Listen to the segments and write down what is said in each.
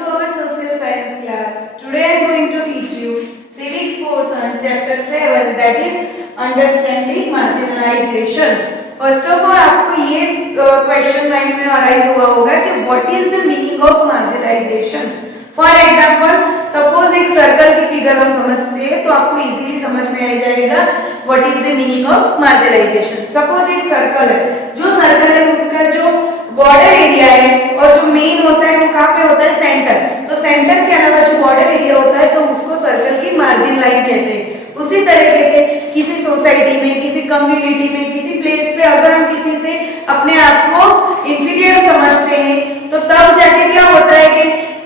to our social science class. Today I am going to teach you civics portion chapter 7, that is understanding marginalizations. First of all आपको ये question mind में arise हुआ होगा कि what is the meaning of marginalisations. For example suppose एक circle की figure हम समझते हैं तो आपको इजीली समझ में आ जाएगा what is the meaning of marginalisation. Suppose एक सर्कल है, जो सर्कल है उसका जो बॉर्डर एरिया है और जो मेन होता है वो कहाँ पे होता है, सेंटर. तो सेंटर के अलावा जो बॉर्डर एरिया होता है तो उसको सर्कल की मार्जिन लाइन कहते हैं. उसी तरीके से किसी सोसाइटी में, किसी कम्युनिटी में, किसी प्लेस पे अगर हम किसी से अपने आप को इंफीरियर समझते हैं तो तब जाके क्या होता है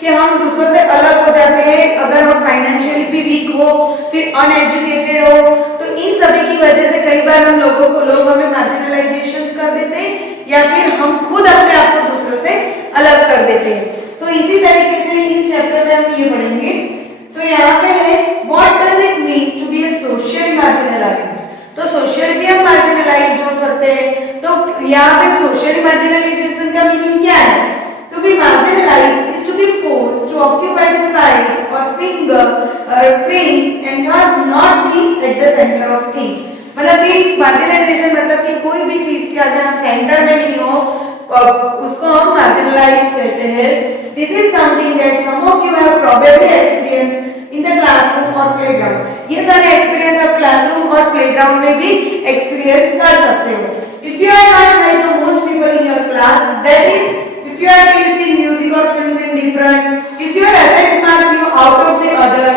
कि हम दूसरों से अलग हो जाते हैं. अगर हम फाइनेंशियली भी वीक हो, फिर अनएजुकेटेड हो, तो इन सभी की वजह से कई बार हम लोग हमें मार्जिनलाइजेशन कर देते हैं या फिर हम खुद अपने आप को दूसरों से अलग कर देते हैं. तो इसी तरीके से इस चैप्टर में हम ये पढ़ेंगे. तो यहाँ पे है what does it mean to be socially marginalized. तो सोशली भी हम मार्जिनलाइज्ड हो सकते हैं. तो यहाँ पे सोशली मार्जिनलाइजेशन का मीनिंग क्या है? To be marginalised is to be forced to occupy the sides or finger frames and thus not be at the centre of things. मतलब कि मार्जिनलाइजेशन मतलब कि कोई भी चीज के आगे हम सेंटर में नहीं हो, उसको हम मार्जिनलाइज कहते हैं. This is something that some of you have probably experience in the classroom और प्लेग्राउंड. ये सारे एक्सपीरियंस आप क्लासरूम और प्लेग्राउंड में भी एक्सपीरियंस कर सकते हो. If you are not like the most people in your class, that is if you are based in music or films in different, if your assets mark you out of the others,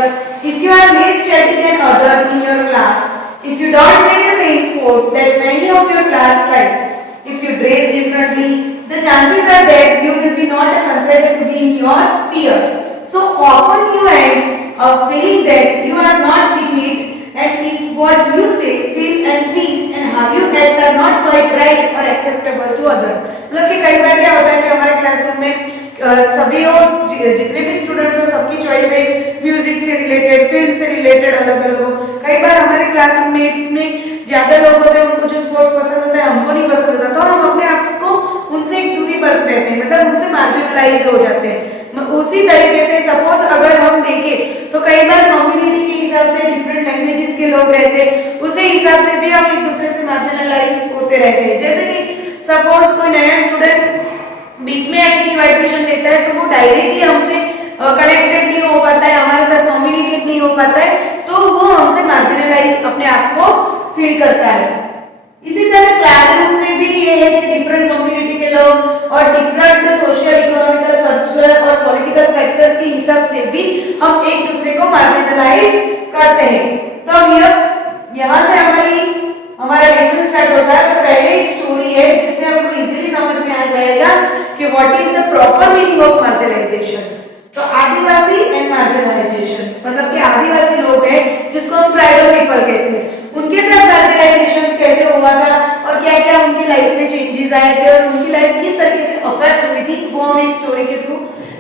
if you are less chatty than others in your class, if you don't play the same sport that many of your class like, if you dress differently, the chances are that you will be not considered to be in your peers. So often you end up feeling that you are not with it, and if what you say, feel and think and how you act are not quite right or acceptable to others. मतलब कि कई बार क्या होता है कि हमारे classroom में सभी जितने भी स्टूडेंट्स हो सबकी चॉइस है म्यूजिक से रिलेटेड, फिल्म से रिलेटेड अलग अलग हो. कई बार हमारे क्लासमेट्स में ज्यादा लोग होते हैं, उनको जो स्पोर्ट्स पसंद होता है हमको नहीं पसंद होता, तो हम अपने आप को उनसे एक दूरी बरत लेते हैं, मतलब उनसे मार्जिनलाइज हो जाते हैं. उसी तरीके से सपोज अगर हम देखें तो कई बार कम्युनिटी के हिसाब से डिफरेंट लैंग्वेजेस के लोग रहते हैं, उसी हिसाब से भी हम एक दूसरे से मार्जिनलाइज होते रहते हैं. जैसे कि सपोज कोई नया स्टूडेंट बीच में आके इनविटेशन देता है तो वो डायरेक्टली हमसे कनेक्टेड नहीं हो पाता है, हमारे साथ कम्युनिकेट नहीं हो पाता है, तो वो हमसे मार्जिनलाइज अपने आप को फील करता है. इसी तरह क्लासरूम में भी ये है कि डिफरेंट कम्युनिटी के लोग और डिफरेंट सोशल, इकोनॉमिकल, कल्चरल और पॉलिटिकल फैक्टर्स के हिसाब से भी हम एक दूसरे को मार्जिनलाइज करते हैं. तो अब यहाँ से हमारा लेसन स्टार्ट होता है. तो पहले एक स्टोरी है जिससे हमको इजीली समझ में आ जाएगा कि what is the proper meaning of marginalisation. तो आदिवासी एंड मार्जिनलाइजेशन मतलब कि आदिवासी लोग हैं जिसको हम ट्राइबल पीपल कहते हैं, उनके साथ मार्जिनलाइजेशन कैसे हुआ था और क्या क्या उनकी लाइफ में चेंजेस आए थे और उनकी लाइफ किस तरीके से अफेक्ट हुई थी, वो हम एक स्टोरी के थ्रू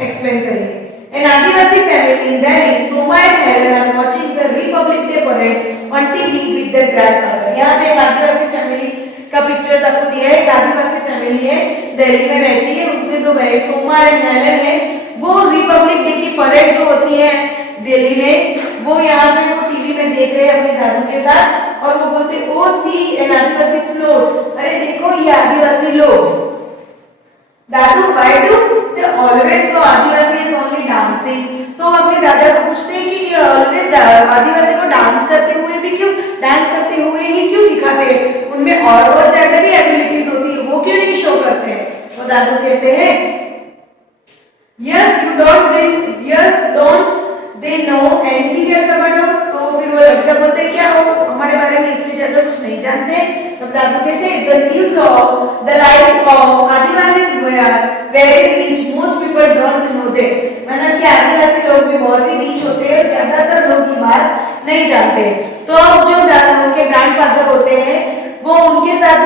एक्सप्लेन करेंगे. An Adivasi family in Delhi, Soma and Helen are watching the Republic Day parade on TV with their grandfather. यहाँ पे एक आदिवासी फैमिली का पिक्चर्स आपको दिया है. एक आदिवासी फैमिली है, दिल्ली में रहती है, उसमें दो भाई सोमा एंड हेलन है. वो रिपब्लिक डे की परेड जो होती है दिल्ली में, वो यहाँ पे वो टीवी में देख रहे हैं अपने दादू के साथ और वो बोलते ओ सी एन आदिवासी फ्लोट. अरे देखो ये आदिवासी लोग. दादू why do they always so Adivasi is only dancing. तो अपने दादा को पूछते हैं कि ऑलवेज आदिवासी को डांस करते हुए भी क्यों, डांस करते हुए ही क्यों दिखाते हैं, उनमें और बहुत ज्यादा भी एबिलिटीज होती है, वो क्यों नहीं शो करते हैं. तो दादू कहते हैं yes don't they know anything else about us. तो फिर वो लड़का बोलते हैं क्या वो हमारे बारे में इससे ज्यादा कुछ नहीं जानते. तब दादू कहते हैं the lives of Adivasis were very rich, most people don't know that. मतलब कि आदिवासी लोग भी बहुत ही रिच होते हैं, ज्यादातर लोग ये बात नहीं जानते. तो अब जो उनके ग्रैंडफादर होते हैं वो उनके साथ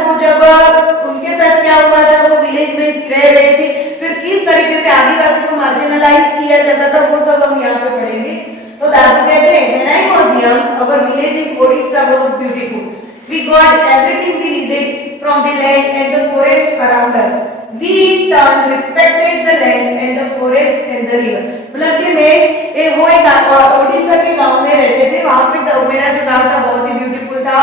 क्या हुआ था, वो विलेज में रह रहे थे, फिर किस तरीके से आदिवासी को मार्जिनलाइज किया जाता था, वो सब हम यहाँ पे पढ़ेंगे. तो दादू कहते हैं when I was young, our village in Odisha was beautiful. We got everything we needed from the land and the forest around us. We in turn respected the land and the forest and the river. मतलब कि मैं वो एक ओडिशा के गांव में रहते थे, वहाँ पे मेरा जो गांव था बहुत ही ब्यूटीफुल था,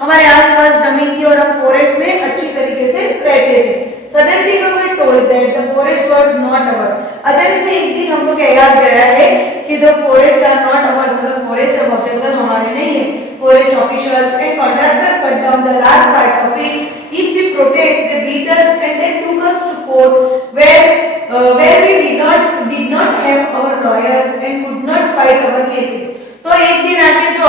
हमारे आसपास जमीन थी और हम फॉरेस्ट में अच्छी तरीके से रहते थे. Suddenly we were told that the forest was not our. अचानक से एक दिन हमको क्या याद गया है कि the forest are not our, मतलब फॉरेस्ट सब जंगल हमारे नहीं है. Forest officials and contractor cut down the large part of it. If we protect, they beat us and then took us to court where we did not have our lawyers and could not fight our cases. तो एक दिन आके जो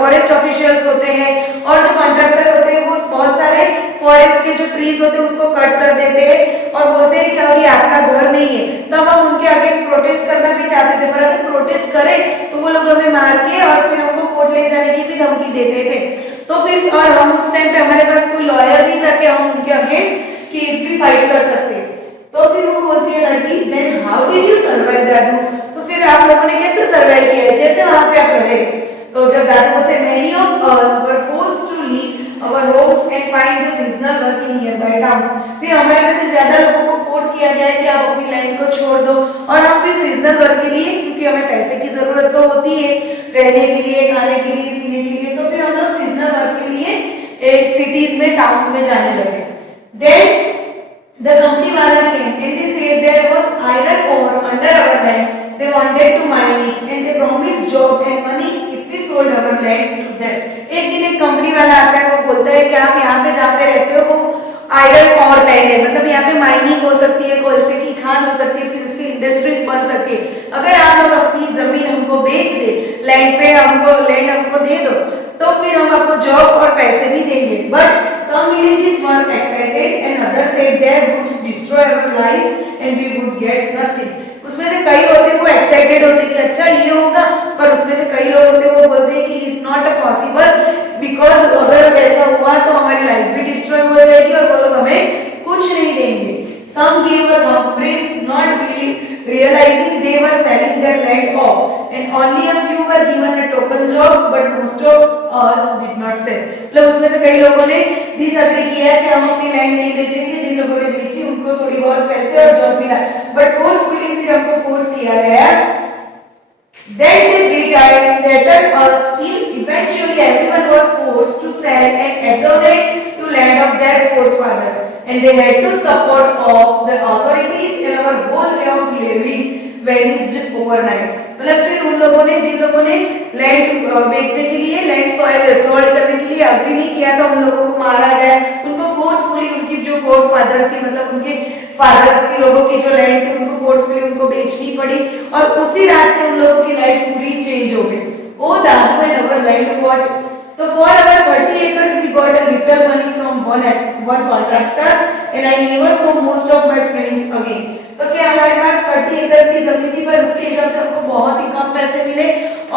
forest officials होते हैं और जो contractor होते हैं वो बहुत सारे फॉरेस्ट के जो ट्रीज होते हैं उसको कट कर देते हैं और बोलते हैं कि अभी आपका घर नहीं है. तब हम उनके आगे प्रोटेस्ट करना भी चाहते थे, पर अगर प्रोटेस्ट करें तो वो लोग हमें मार के और फिर हमको कोर्ट ले जाने की भी धमकी देते थे. तो फिर और हम उस टाइम पे हमारे पास कोई लॉयर नहीं था कि हम उनके अगेंस्ट केस भी फाइट कर सकते. तो फिर वो बोलती है लड़की, then how did you survive दादू? तो फिर आप लोगों ने कैसे सर्वाइव किया, कैसे वहां पे आप रहे? तो जब दादू बोलते हैं many of us were forced to leave our homes and find the seasonal work in nearby towns. फिर हमारे में से ज्यादा लोगों को फोर्स किया गया है कि आप अपनी लैंड को छोड़ दो और हम फिर सीजनल वर्क के लिए, क्योंकि हमें पैसे की जरूरत तो होती है रहने के लिए, खाने के लिए, पीने के लिए, तो फिर हम लोग सीजनल वर्क के लिए एक सिटीज में, टाउन्स में जाने लगे. Then the company wala came and they said there was iron ore under our land. They wanted to mine it and they promised job and money if we sold our land to them. एक दिन एक company वाला आता है, वो बोलता है कि आप यहाँ पे जहाँ पे रहते हो वो आयरन और लैंड है, मतलब यहाँ पे माइनिंग हो सकती है, कोयले की खान हो सकती है, फिर उससे इंडस्ट्रीज बन सकती है. अगर आप लोग अपनी जमीन हमको बेच दे, लैंड हमको दे दो, तो फिर हम आपको जॉब और पैसे भी देंगे. But some villages were excited and others said their would destroy our lives and we would get nothing. उसमें से कई होते वो एक्साइटेड होते कि अच्छा ये होगा, पर उसमें से कई लोग होते वो बोलते कि it's not a possible because अगर ऐसा हुआ तो हमारी लाइफ भी डिस्ट्रॉय हो जाएगी और वो लोग हमें कुछ नहीं देंगे. Some gave a thumbprints, not really realizing they were selling their land off, and only a few were given a token job, but most of us did not sell. मतलब उसमें से कई लोगों ने डिसएग्री किया है कि हम अपनी लैंड नहीं बेचेंगे, जिन लोगों ने बेची उनको थोड़ी बहुत पैसे और जॉब मिला, बट फोर्सफुली फिर हमको फोर्स किया गया. Then they threatened us till eventually everyone was forced to sell and abdicate to land of their forefathers. And they had to support of the authorities and our whole way of living vanished overnight. मतलब फिर उन लोगों ने, जिन लोगों ने land बेचने के लिए, लैंड सोल्ड करने के लिए अग्री नहीं किया था, उन लोगों को मारा गया. उनको फोर्सफुली उनकी जो फोर फादर्स की, मतलब उनके फादर्स के लोगों की जो लैंड थी उनको फोर्सफुली उनको बेचनी पड़ी और उसी रात से उन लोगों की लाइफ पूरी चेंज हो गई. ओ दादू and our land what? So for our 30 acres we got a little money from one contractor and I never saw most of my friends again. तो क्या हमारे पास 30 एकड़ की जमीन थी, पर उसके हिसाब से हमको बहुत ही कम पैसे मिले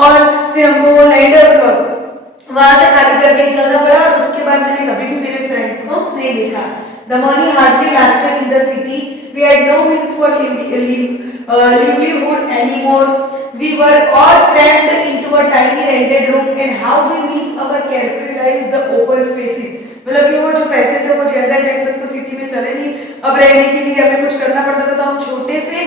और फिर हमको वो लैंड वहां से खाली करके निकलना पड़ा और उसके बाद मैंने कभी भी मेरे फ्रेंड्स को नहीं देखा. The money hardly lasted in the city. We had no means for livelihood anymore. We were all crammed into a tiny rented room and how we miss our carefree lives, the open spaces. मतलब कि वो जो पैसे थे वो ज्यादा time तक तो सिटी में चले नहीं, अब रहने के लिए हमें कुछ करना पड़ता था, तो हम छोटे से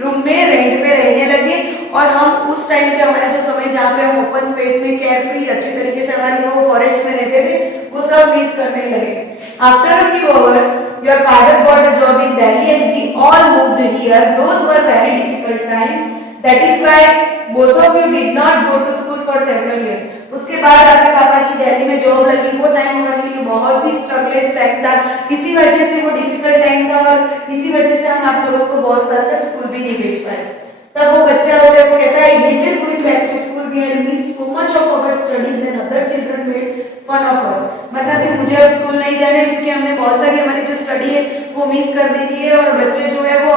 रूम में रेंट पे रहने लगे और हम उस टाइम के हमारे जो समय जहाँ पे हम ओपन स्पेस में केयरफ्री अच्छे तरीके से हमारी वो फॉरेस्ट में रहते थे वो सब मिस करने लगे. After a few hours, your father got a job in Delhi and we all moved here. Those were very difficult times. That is why both of you did not go to school for several years. उसके बाद आपके पापा की दिल्ली में job लगी, वो time हमारे लिए बहुत ही स्ट्रगलेस टाइम था, इसी वजह से वो डिफिकल्ट टाइम था और इसी वजह से हम आप लोगों को बहुत साल तक स्कूल भी नहीं भेज पाए. तब वो बच्चा होता है वो कहता है I hated going back to school. We had missed so much of our studies and other children made fun of us. मतलब कि मुझे अब स्कूल नहीं जाना क्योंकि हमने बहुत सारी हमारी जो स्टडी है वो मिस कर दी थी और बच्चे जो है वो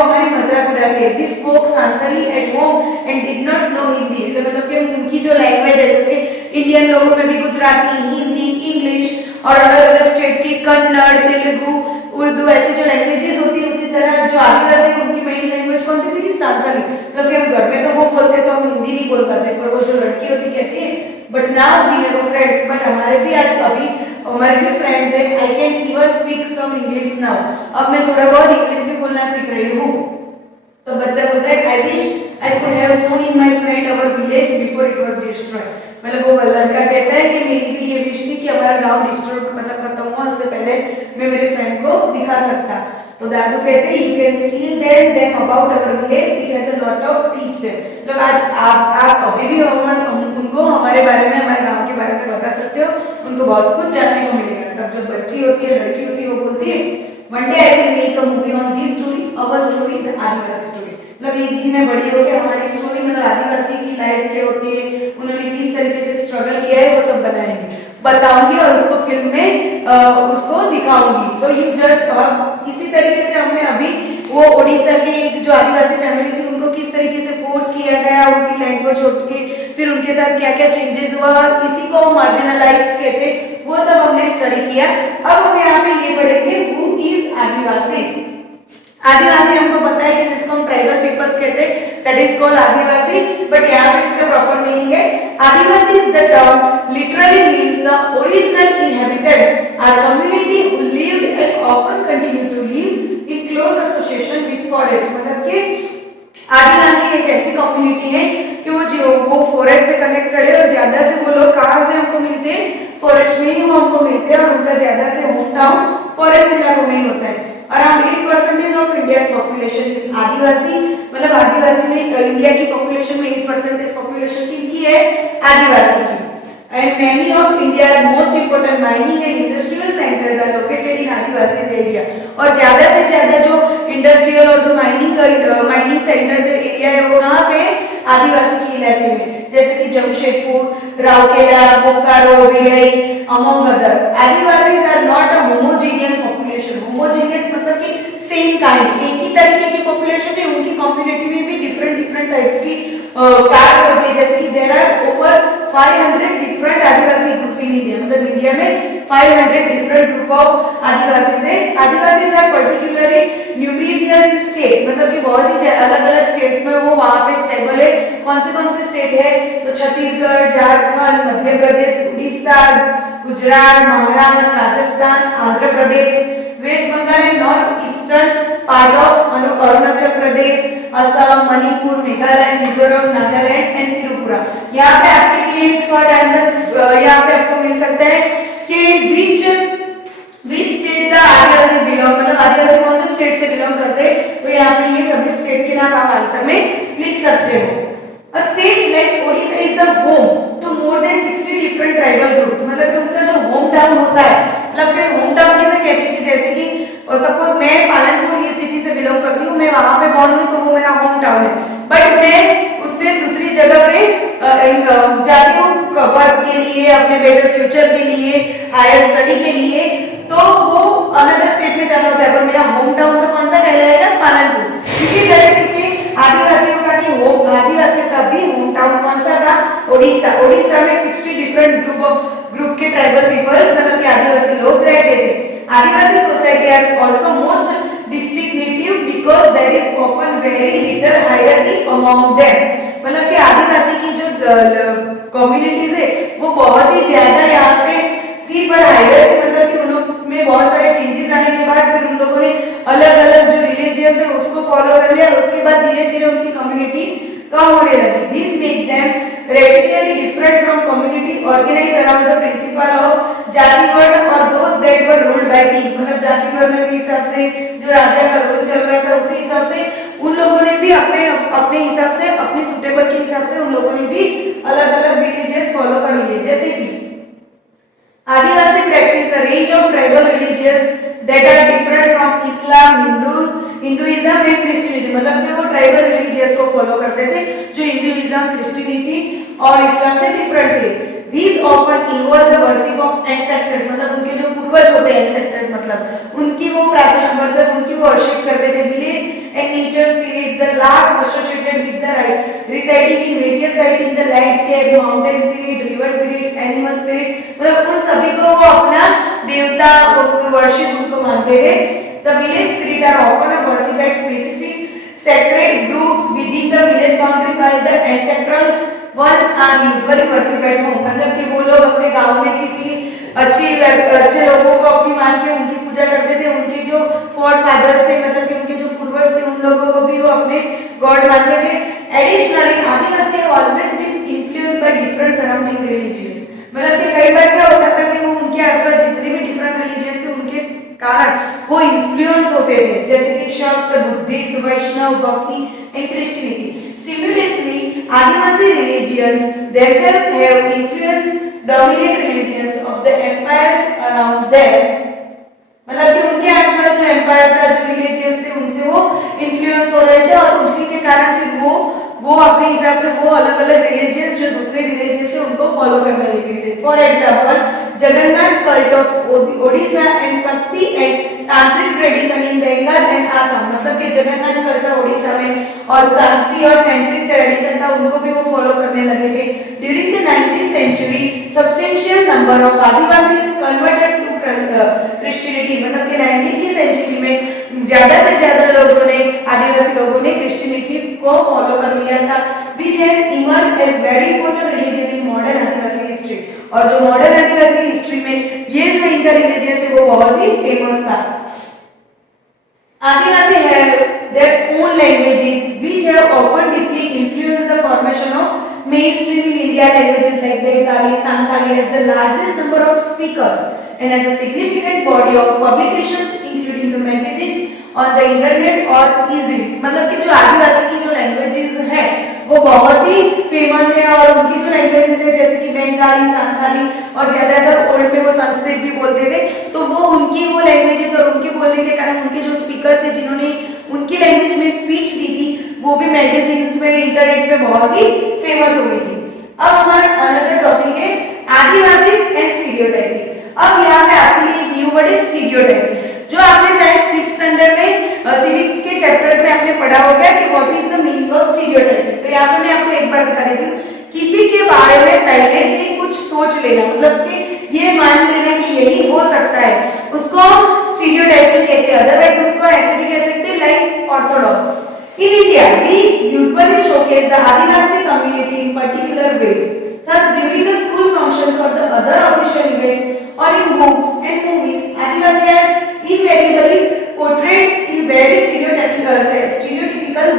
हमारी मजाक उड़ाते हैं. We spoke Santali at home and did not know Hindi. तो मतलब कि उनकी जो लैंग्वेज है, जैसे इंडियन लोगों में भी गुजराती, हिंदी, इंग्लिश और अलग अलग स्टेट की कन्नड़, तेलुगु, उर्दू ऐसी जो लैंग्वेजेस होती है, उसी तरह जो आदिवासी उनकी मेन लैंग्वेज कौन सी थी? सांताली, मतलब कि हम घर में तो वो बोलते तो हम हिंदी नहीं बोल पाते, पर वो जो लड़की होती कहती है but now we have friends, but हमारे भी आज अभी हमारे भी फ्रेंड्स हैं, I can even speak some English now, अब मैं थोड़ा बहुत इंग्लिश भी बोलना सीख रही हूँ। तो बच्चा बोलता है I wish I could have shown in my friend our village before it was destroyed, मतलब वो लड़का कहता है कि मेरी भी ये विश थी कि हमारा गांव डिस्ट्रॉय मतलब खत्म हुआ उससे पहले मैं मेरे फ्रेंड को दिखा सकता। तो दादू कहते हैं you can still tell them about our village, it has a lot of teach them, मतलब आज आप अभी भी उनको हमारे बारे में हमारे गांव के बारे में बता सकते हो, उनको बहुत कुछ जानने को मिलेगा। तब जब बच्ची होती है लड़की होती है वो बोलती है one day I will make a movie on this story, our story the Adivasi story, मतलब एक दिन में बड़ी होकर हमारी स्टोरी मतलब आदिवासी की लाइफ क्या होती है, उन्होंने किस तरीके से स्ट्रगल किया है वो सब बनाएंगे, बताऊंगी और उसको फिल्म में उसको दिखाऊंगी। तो ये जस्ट इसी तरीके से हमने अभी वो उड़ीसा के एक जो आदिवासी फैमिली थी उनको किस तरीके से फोर्स किया गया उनकी लैंड को छोड़ के, फिर उनके साथ क्या क्या चेंजेस हुआ, इसी को मार्जिनलाइज्ड कहते हैं, वो सब हमने स्टडी किया। अब हम यहाँ पे ये पढ़ेंगे हु इज आदिवासी। आदिवासी हमको पता है कि जिसको हम ट्राइबल पीपल्स कहते हैं that is called Adivasi, but यहाँ पे इसका प्रॉपर मीनिंग है Adivasi is the term literally means the original inhabitants are community who lived and often continue to live in close association with forest, मतलब कि आदिवासी एक ऐसी कम्युनिटी है कि वो फॉरेस्ट से कनेक्टेड है और ज्यादा से वो लोग कहाँ से हमको मिलते हैं, फॉरेस्ट में ही वो हमको मिलते हैं और उनका ज्यादा से होम टाउन फॉरेस्ट इलाकों में ही होता है। Around 8% of India's population is Adivasi, मतलब आदिवासी में इंडिया की पॉपुलेशन में 8% पॉपुलेशन किनकी है, आदिवासी की। And many of India's most important mining and industrial centers are located in Adivasi area, और ज्यादा से ज्यादा जो इंडस्ट्रियल और जो माइनिंग सेंटर्स एरिया है वो कहाँ पे, आदिवासी के इलाके में, जैसे कि Jamshedpur, Rourkela, Bokaro, Bhilai, among other. Adivasis are not a homogeneous population, homogeneous मतलब कि सेम काइंड, एक ही तरीके की पॉपुलेशन है, उनकी कम्युनिटी में भी डिफरेंट टाइप्स की कास्ट होती है, जैसे कि there are over 500 different Adivasi group in India, मतलब इंडिया में 500 डिफरेंट ग्रुप ऑफ आदिवासी है। Adivasis are particularly nucleus in state, मतलब कि बहुत ही अलग-अलग स्टेट्स में वो वहां पे स्टेबल है। कौन से स्टेट है, तो Chhattisgarh, Jharkhand, Madhya Pradesh, Orissa, Gujarat, Maharashtra, Rajasthan, Andhra Pradesh, West Bengal and north eastern part of Arunachal Pradesh, Assam, Manipur, Meghalaya, Mizoram, Nagaland and Tripura. यहाँ पे आपके लिए एक शॉर्ट आंसर यहाँ पे आपको मिल सकता है कि which state the Adivasi belong, मतलब आदिवासी कौन से स्टेट से बिलोंग करते हैं, तो यहाँ पे ये सभी स्टेट के नाम आप आंसर में लिख सकते हो। A state like Odisha is the home to more than 60 different tribal groups, मतलब कि उनका जो होम टाउन होता है, मतलब कि होम टाउन कैसे कहते हैं कि जैसे कि सपोज मैं पालनपुर ये सिटी से बिलोंग करती हूँ, मैं वहां पे बॉर्न हुई तो वो मेरा होम टाउन है, बट मैं उससे दूसरी जगह पे जाती हूँ वर्क के लिए, अपने बेटर फ्यूचर के लिए, हायर स्टडी के लिए, तो वो अनदर स्टेट में जाना होता है, पर मेरा होम टाउन तो कौन सा कहलाएगा, पालनपुर। इसी तरह से आदिवासियों का भी होम टाउन कौन सा था, ओडिशा। ओडिशा में 60 डिफरेंट ग्रुप के ट्राइबल पीपल, मतलब कि आदिवासी लोग रहते थे। Adivasi society are also most distinctive because there is often very little hierarchy among them, मतलब कि आदिवासी की जो कम्युनिटीज है वो बहुत ही ज्यादा यहाँ पे थी, पर हायरार्की मतलब कि उन लोग में बहुत सारे चेंजेस आने के बाद फिर उन लोगों ने अलग-अलग जो रिलीजियस है उसको फॉलो कर लिया, उसके बाद धीरे-धीरे उनकी कम्युनिटी कम होने लगी। This make them radically different from community organized around the principle of जाति वर्ण और those that were ruled by kings, मतलब जाति वर्ण के हिसाब से जो राजा का रूल चल रहा था उसी हिसाब से उन लोगों ने भी अपने हिसाब से, अपनी सुटेबल के हिसाब से उन लोगों ने भी अलग-अलग रिलीजियस फॉलो कर लिए। जैसे कि आदिवासी practice a range of tribal religions that are different from Islam, Hinduism and Christianity, मतलब कि वो ट्राइबल रिलीजियस को फॉलो करते थे जो हिंदुइज्म, क्रिश्चियनिटी और इस्लाम से डिफरेंट थे। These often involve the worship of ancestors, मतलब उनके जो पूर्वज होते हैं ancestors, मतलब उनकी वो प्रार्थना, मतलब उनकी वो वर्शिप करते थे। Village and nature spirits, the last associated with the residing in various sites in the landscape, mountain spirit, river spirit, animal spirit, मतलब उन सभी को वो अपना देवता वर्शिप उनको मानते थे। The village spirit are often worshipped at specific sacred groups within the village boundary by the ancestral ones are usually worshipped at home। मतलब कि वो लोग अपने गांव में किसी अच्छे लोगों को अपनी मान के उनकी पूजा करते थे, उनके जो फोर फादर्स थे मतलब कि उनके जो पूर्वज थे उन लोगों को भी वो अपने गॉड मानते थे। Additionally Adivasi have always been influenced by different surrounding religions. मतलब कि कई बार क्या होता था कि वो उनके आसपास जितने भी डिफरेंट रिलीजियंस थे उनके कारण वो इन्फ्लुएंस होते थे, जैसे कि शक्त, बुद्धिस्ट, वैष्णव, भक्ति and Christianity. Simultaneously, Adivasi religions themselves have influenced dominant religions of the empires around them। मतलब कि उनके आसपास जो एम्पायर था, जो रिलीजियस थे, उनसे वो इन्फ्लुएंस हो रहे थे और उसी के कारण फिर वो अपने हिसाब से वो अलग अलग रिलीजियस जो दूसरे रिलीजियस थे उनको फॉलो करने लगे थे। For example Jagannath cult of Odisha and Shakti and tantric tradition in Bengal and Assam. मतलब कि जगन्नाथ कल्ट था ओडिशा में और शक्ति और तांत्रिक ट्रेडिशन था उनको भी वो फॉलो करने लगे थे। During the 19th century substantial number of Adivasis converted to Christianity. मतलब कि 19th की सेंचुरी में ज्यादा से ज्यादा लोगों ने आदिवासी लोगों ने क्रिश्चियनिटी को फॉलो कर लिया था, which has emerged as very important religion in modern Adivasi history. और जो मॉडर्न आदिवासी हिस्ट्री में ये जो इनका रिलीजियन है वो बहुत ही फेमस था। आदिवासी have their own languages which have often deeply influenced the formation of mainstream in India languages like Bengali, Santhali has the largest number of speakers and has a significant body of publications including the magazines on the internet or e-zines। मतलब कि जो आदिवासी की जो languages है वो बहुत ही famous है और उनकी जो लैंग्वेजेस है जैसे कि बंगाली, संथाली और ज्यादातर ओल्ड में वो संस्कृत भी बोलते थे, तो वो उनकी वो लैंग्वेजेस और उनके बोलने के कारण उनके जो स्पीकर थे जिन्होंने उनकी लैंग्वेज में स्पीच दी थी वो भी मैगजीन्स में, इंटरनेट पे बहुत ही फेमस हो गई थी। अब हमारा अनदर टॉपिक है आदिवासी एंड स्टीरियोटाइपिंग। अब यहाँ पे आती है एक न्यू वर्ड है स्टीरियोटाइपिंग, जो आपने शायद 6th स्टैंडर्ड में सिविक्स के चैप्टर्स में आपने पढ़ा होगा कि what is the meaning of stereotyping. तो यहाँ पे मैं आपको एक बार बता देती हूँ, किसी के बारे में पहले से कुछ सोच लेना, मतलब कि ये मान लेना कि यही हो सकता है, उसको स्टीरियोटाइपिंग कहते हैं। अदरवाइज उसको ऐसे भी कह सकते हैं like Orthodox. In India, we usually showcase the Adivasi community in particular ways. Thus, during the school functions or the other official events or in books and movies, Adivasi are invariably portrayed in very stereotypical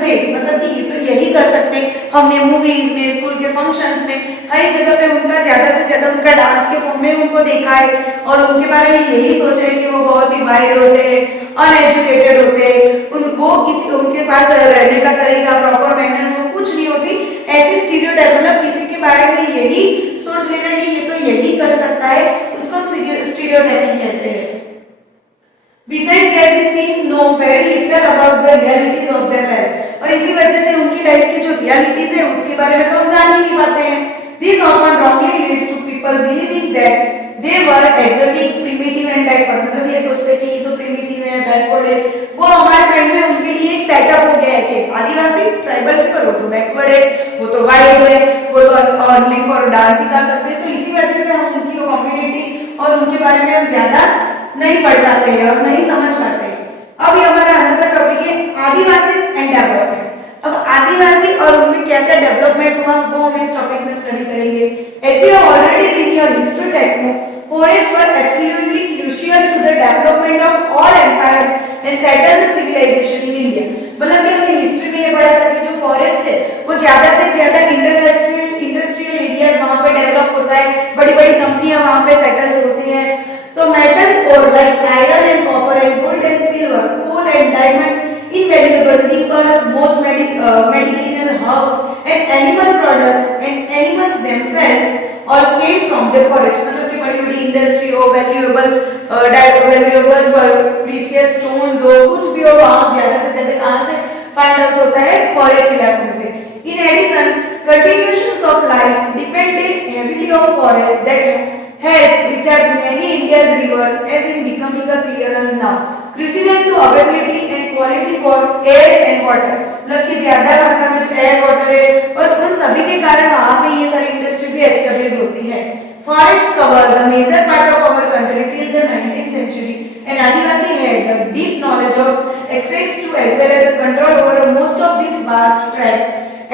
ways। मतलब कि ये तो यही कर सकते हैं, हमने movies में, स्कूल के फंक्शंस में, हर जगह पे उनका ज्यादा से ज्यादा उनका डांस के फॉर्म में उनको देखा है और उनके बारे में यही सोच है कि वो बहुत ही वाइड होते हैं, अनएजुकेटेड होते हैं, उनको किसी उनके पास रहने का तरीका, प्रॉपर मैनर्स वो कुछ नहीं होती। ऐसे स्टीरियोटाइप मतलब किसी के बारे में यही सोच लेना कि ये तो यही कर सकता है, उसको हम स्टीरियोटाइपिंग कहते हैं। Besides that, we see know very little about the realities of their life। और इसी वजह से उनकी लाइफ की जो रियलिटीज है उसके बारे में तो हम जान ही नहीं पाते हैं। This often wrongly leads to people believing that they were exotic, primitive and backward। मतलब ये सोचते हैं कि ये तो primitive है, backward है। वो हमारे माइंड में उनके लिए एक सेटअप हो गया है कि आदिवासी ट्राइबल पीपल, वो तो बैकवर्ड है, वो तो वाइल्ड है, वो तो ओनली फॉर डांस ही कर सकते हैं। तो इसी वजह से हम उनकी कम्युनिटी और उनके बारे में हम ज्यादा नहीं पढ़ पाते हैं और नहीं समझ पाते हैं। अब ये हमारा अगला टॉपिक है आदिवासी एंड डेवलपमेंट। अब आदिवासी और उनमें क्या क्या डेवलपमेंट हुआ वो हम इस टॉपिक में स्टडी करेंगे। As you have already read in your history textbook, forests were absolutely crucial to the development of all empires and settled civilization in India। मतलब कि हमने हिस्ट्री में ये पढ़ा था कि जो फॉरेस्ट है वो ज्यादा से ज्यादा इंडस्ट्रियल एरियाज वहाँ पे डेवलप होता है, बड़ी बड़ी कंपनियां वहाँ पे सेटल्स होती हैं। तो मेटल्स और like iron and copper and gold and silver, coal and diamonds, invaluable timbers, most medicinal herbs and animal products and animals themselves all came from the forest। मतलब कि बड़ी बड़ी इंडस्ट्री हो, वैल्यूएबल प्रीशियस स्टोन्स हो, कुछ भी हो, वहाँ ज्यादा से ज्यादा कहाँ से फाइंड आउट होता है? फॉरेस्ट इलाकों से। In addition, continuations of life depended heavily on forests that had recharged many India's rivers as in becoming a clearer now, crucial to availability and quality for air and water। मतलब कि ज्यादा मात्रा में जो air water है और उन सभी के कारण वहाँ पे ये सारी इंडस्ट्री भी एस्टेब्लिश होती है। Forests cover the major part of our country till the 19th century An Adivasi had the deep knowledge of access to as well as the control over most of this vast tract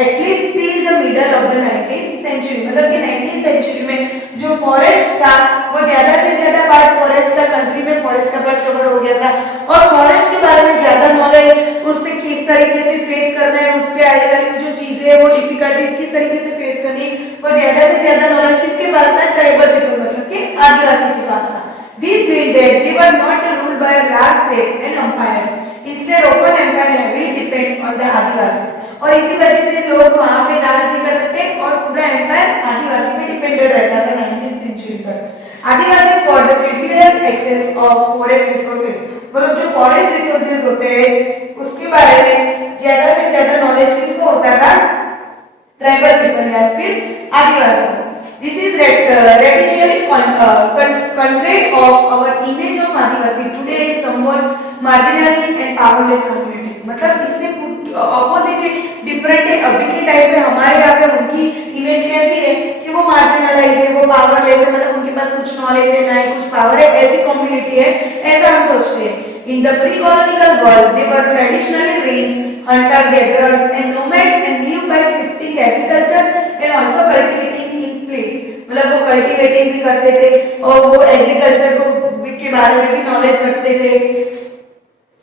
at least till the middle of the 19th century. मतलब कि 19th century में जो forest था वो ज्यादा से ज्यादा part forest का कंट्री में फॉरेस्ट का पार्ट कवर हो गया था और फॉरेस्ट के बारे में ज्यादा नॉलेज उससे किस तरीके से फेस करना है उस पे आने वाली जो चीजें है वो डिफिकल्टीज किस तरीके से फेस करनी वो ज्यादा से ज्यादा नॉलेज किसके पास था ट्राइबल पीपल मतलब कि आदिवासी के पास था. This meant that they were not ruled by a large state and empires. Instead, open empire heavily depend on the Adivasis. और इसी वजह से लोग वहाँ पे राज नहीं कर सकते और पूरा एम्पायर आदिवासी पे डिपेंडेंट रहता था 19th सेंचुरी पर. Adivasi for the crucial access of forest resources मतलब जो फॉरेस्ट रिसोर्सेज होते हैं उसके बारे में ज्यादा से ज्यादा नॉलेज किसको होता था ट्राइबल पीपल या फिर आदिवासी. This is radically contrary of our image of Adivasi today is somewhat marginal and powerless communities. मतलब इसमें ऑपोजिट है डिफरेंट है. अभी के टाइम पे हमारे यहाँ पे उनकी इमेज कैसी है कि वो मार्जिनलाइज है वो पावरलेस है मतलब उनके पास कुछ नॉलेज है ना ही कुछ पावर है ऐसी कम्युनिटी है ऐसा हम सोचते हैं. In the pre-colonial world, they were traditionally ranged hunter-gatherers and nomads and lived by shifting agriculture and also cultivating in place. मतलब वो कल्टीवेटिंग भी करते थे और वो एग्रीकल्चर को के बारे में भी नॉलेज रखते थे.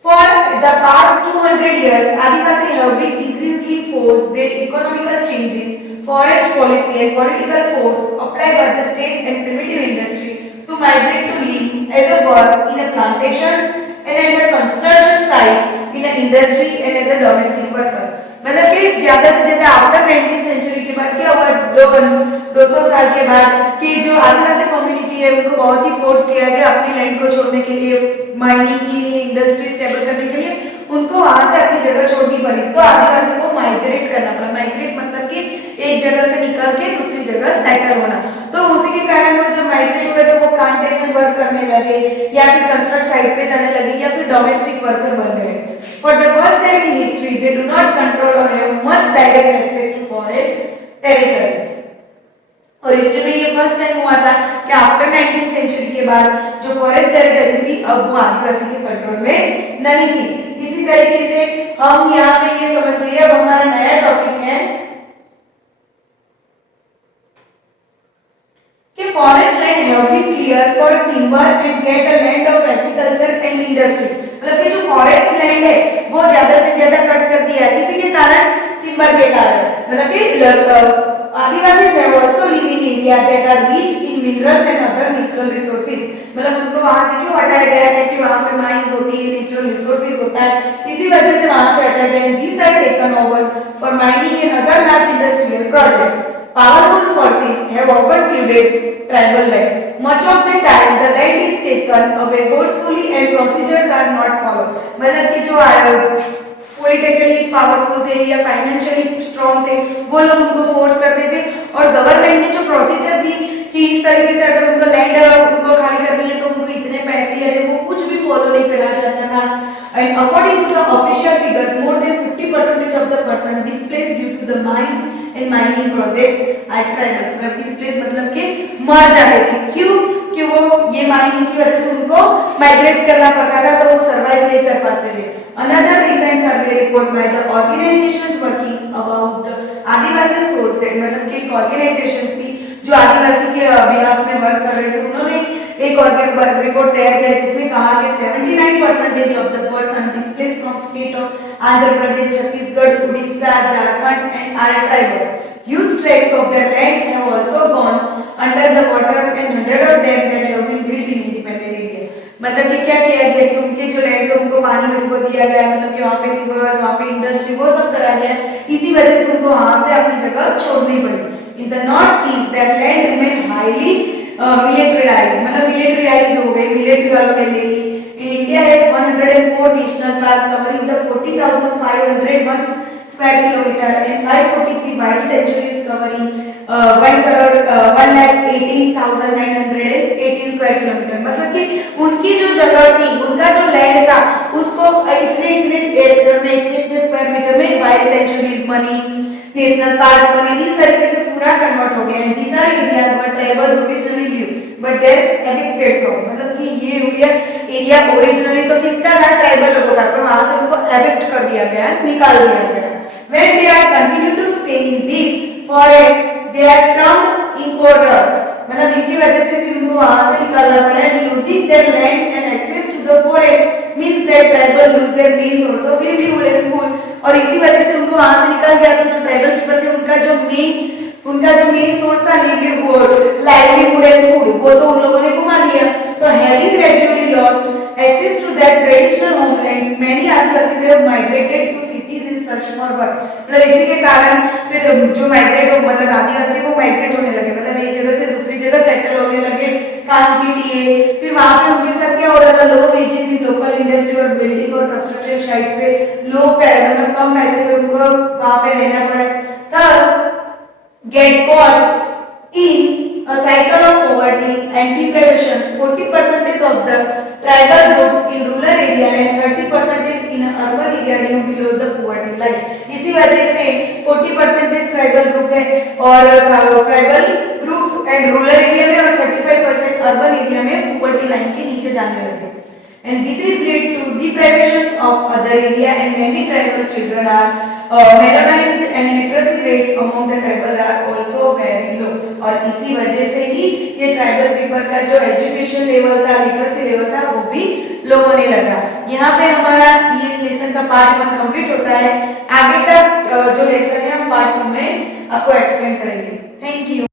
For the past 200 years, Adivasi have been increasingly forced their economical changes, forest policy and political force applied by the state and primitive industry to migrate to live as a work in a plantations and at a construction sites in an industry and as a domestic worker. मतलब कि ज्यादा से ज्यादा after 19th century के बाद क्या हुआ 200 साल के बाद कि जो आदिवासी कम्युनिटी है उनको बहुत ही फोर्स किया गया अपनी लैंड को छोड़ने के लिए माइनिंग के लिए इंडस्ट्री स्टेबल करने के लिए उनको वहां से अपनी जगह छोड़नी पड़ी. तो आदिवासी को माइग्रेट करना पड़ा. माइग्रेट मतलब कि एक जगह से निकल के दूसरी जगह सेटल होना. तो उसी के कारण वो जो माइग्रेट हुए तो वो प्लांटेशन वर्क करने लगे या फिर कंस्ट्रक्ट साइट पे जाने लगे या फिर डोमेस्टिक वर्कर बन गए. For the first time in history, they do not control or have much direct access to forest territories. और हिस्ट्री में ये फर्स्ट टाइम हुआ था कि आफ्टर 19th सेंचुरी के बाद जो फॉरेस्ट टेरिटरीज थी अब वो आदिवासी के कंट्रोल में नहीं थी. इसी तरीके से हम यहाँ पे ये समझ लिए अब हमारा नया टॉपिक है कि forest land have been clear for timber and get a land of agriculture and industry. मतलब कि जो फॉरेस्ट लैंड है वो ज्यादा से ज्यादा कट कर दिया किसी के कारण टिम्बर के कारण. मतलब कि Adivasis have also live in area that are rich in minerals and other natural resources. मतलब उनको वहाँ से क्यों हटाया गया है कि वहाँ पे माइंस होती है नेचुरल रिसोर्सेज होता है इसी वजह से वहाँ से हटाया गया. These are taken over for mining and other large industrial projects. Powerful forces have often invaded tribal land. Much of the time the land is taken away forcefully and procedures are not followed. मतलब कि जो politically powerful थे या financially strong थे वो लोग उनको force करते थे और गवर्नमेंट ने जो प्रोसीजर थी कि इस तरीके से अगर उनको लैंड उनको खाली करनी है तो उनको इतने पैसे है वो कुछ भी फॉलो नहीं करा जाता था. And according to the official figures more than 50% of the person displaced due to the mines and mining projects are tribals. मतलब डिस्प्लेस मतलब कि मर जाते थे. क्यों कि वो ये माइनिंग की वजह से उनको माइग्रेट करना पड़ता था तो वो सर्वाइव नहीं कर पाते थे. Another recent survey report by the organizations working about the Adivasi source that मतलब कि एक ऑर्गेनाइजेशंस थी जो आदिवासी के बिहाफ में वर्क कर रहे थे उन्होंने एक रिपोर्ट तैयार किया जिसमें कहा कि 79% of the person displaced from state of Andhra Pradesh Chhattisgarh Orissa Jharkhand and are tribals. Huge tracts of their lands have also gone under the waters and hundreds of them that have been built in independent India. मतलब कि क्या किया गया कि उनके जो land थे उनको पानी में उनको दिया गया मतलब कि वहाँ पे रिवर्स वहाँ पे इंडस्ट्री वो सब करा गया इसी वजह से उनको वहाँ से अपनी जगह छोड़नी पड़ी. In the north east that land remain highly militarized. मतलब मिलिटरीडाइज हो गई मिलिट्री वालों ने ले ली. In India has 104 national park covering the 40,501 square kilometer and 543 wild sanctuaries covering 1,18,918 square kilometer. मतलब कि उनकी जो जगह थी उनका जो लैंड था उसको इतने एकड़ में इतने स्क्वायर मीटर में वाइल्ड सेंचुरीज बनी नेशनल पार्क बनी इस तरीके से पूरा कन्वर्ट हो गया है. These are areas where tribals originally lived. But they are evicted from, मतलब कि ये एरिया ओरिजिनली तो किसका था, ट्राइबल लोगों का, पर वहां से उनको एविक्ट कर दिया गया, निकाल दिया गया। When they are continue to stay in this forest, they are termed importers, मतलब इनकी वजह से फिर उनको वहां से निकालना पड़ा है। Losing their lands and access to the forest means that tribal lose their means also of livelihood and food, और इसी वजह से उनको वहां से निकाल गया। तो जो ट्राइबल पीपल थे उनका जो मेन सोर्स था लाइवलीहुड एंड फूड, वो तो उन लोगों ने घुमा दिया। तो having gradually lost access to that traditional homeland, many Adivasis have migrated to cities in search for work, मतलब इसी के कारण फिर जो माइग्रेट हो, मतलब आदिवासी वो माइग्रेट होने लगे, मतलब एक जगह से दूसरी जगह सेटल होने लगे काम के लिए। फिर वहां पे उनके साथ क्या हो रहा था, low wages in local industry और बिल्डिंग और कंस्ट्रक्शन साइट्स पे लो मतलब कम पैसे में उनको वहां पे रहना पड़ा। Thus get caught in a cycle of poverty and deprivation. 40% of the tribal groups in rural area and 30% in urban area live below the poverty line. इसी वजह से 40% ट्राइबल ग्रुप है और tribal groups and rural area में और 35% urban area में poverty line के नीचे जाने लगे। And this is lead to deprivations of other area and many tribal children are marginalized and literacy rates among the tribal are also very low, और इसी वजह से ही ये ट्राइबल पीपल का जो एजुकेशन लेवल था, लिटरेसी लेवल था, वो भी लो होने लगा। यहाँ पे हमारा ये लेसन का पार्ट 1 कंप्लीट होता है। आगे का जो लेसन है हम पार्ट 2 में आपको एक्सप्लेन करेंगे। Thank you.